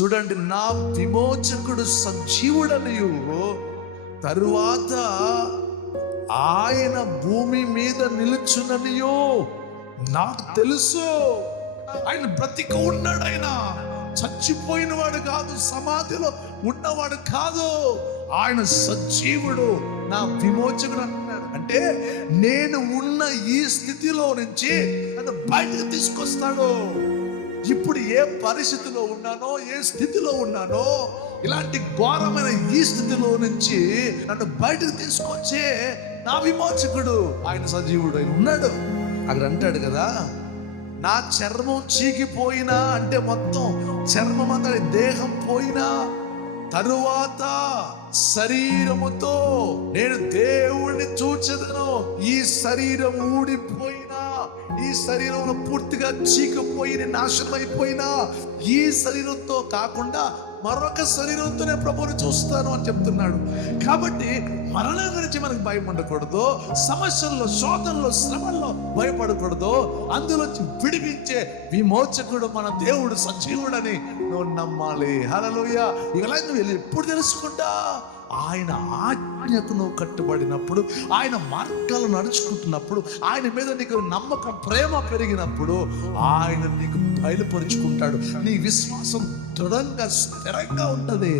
చూడండి, నా విమోచకుడు సజీవుడనియు, తరువాత ఆయన భూమి మీద నిలుచుననియో నాకు తెలుసు. ఆయన బ్రతికి ఉన్నాడు. ఆయన చచ్చిపోయిన వాడు కాదు, సమాధిలో ఉన్నవాడు కాదు. ఆయన సజీవుడు, నా విమోచకుడు అన్నాడు. అంటే నేను ఉన్న ఈ స్థితిలో నుంచి నన్ను బయటకు తీసుకొస్తాడు. ఇప్పుడు ఏ పరిస్థితిలో ఉన్నానో, ఏ స్థితిలో ఉన్నానో, ఇలాంటి ఘోరమైన ఈ స్థితిలో నుంచి నన్ను బయటకు తీసుకొచ్చే నా విమోచకుడు ఆయన సజీవుడు ఆయన ఉన్నాడు. అక్కడ అంటాడు కదా, నా చర్మం చీకిపోయినా, అంటే మొత్తం చర్మం అంతా దేహం పోయినా, తరువాత శరీరముతో నేను దేవుణ్ణి చూచెదను. ఈ శరీరం ఊడిపోయినా, ఈ శరీరంలో పూర్తిగా చీకిపోయి నాశనం అయిపోయినా, ఈ శరీరంతో కాకుండా మరొక శరీరంతోనే ప్రభువుని చూస్తాను అని చెప్తున్నాడు. కాబట్టి మరణం గురించి మనకు భయం ఉండకూడదు, సమస్యల్లో, శోధనలో, శ్రమల్లో భయపడకూడదు. అందులోంచి విడిపించే విమోచకుడు మన దేవుడు సజీవుడని నువ్వు నమ్మాలి. హల్లెలూయా. ఇలా నువ్వు ఎప్పుడు తెలుసుకుంటా? ఆయన ఆజ్ఞకు నువ్వు కట్టుబడినప్పుడు, ఆయన మార్గాలు నడుచుకుంటున్నప్పుడు, ఆయన మీద నీకు నమ్మకం, ప్రేమ పెరిగినప్పుడు ఆయన నీకు బయలుపరుచుకుంటాడు. నీ విశ్వాసం దృఢంగా, స్థిరంగా ఉంటుంది.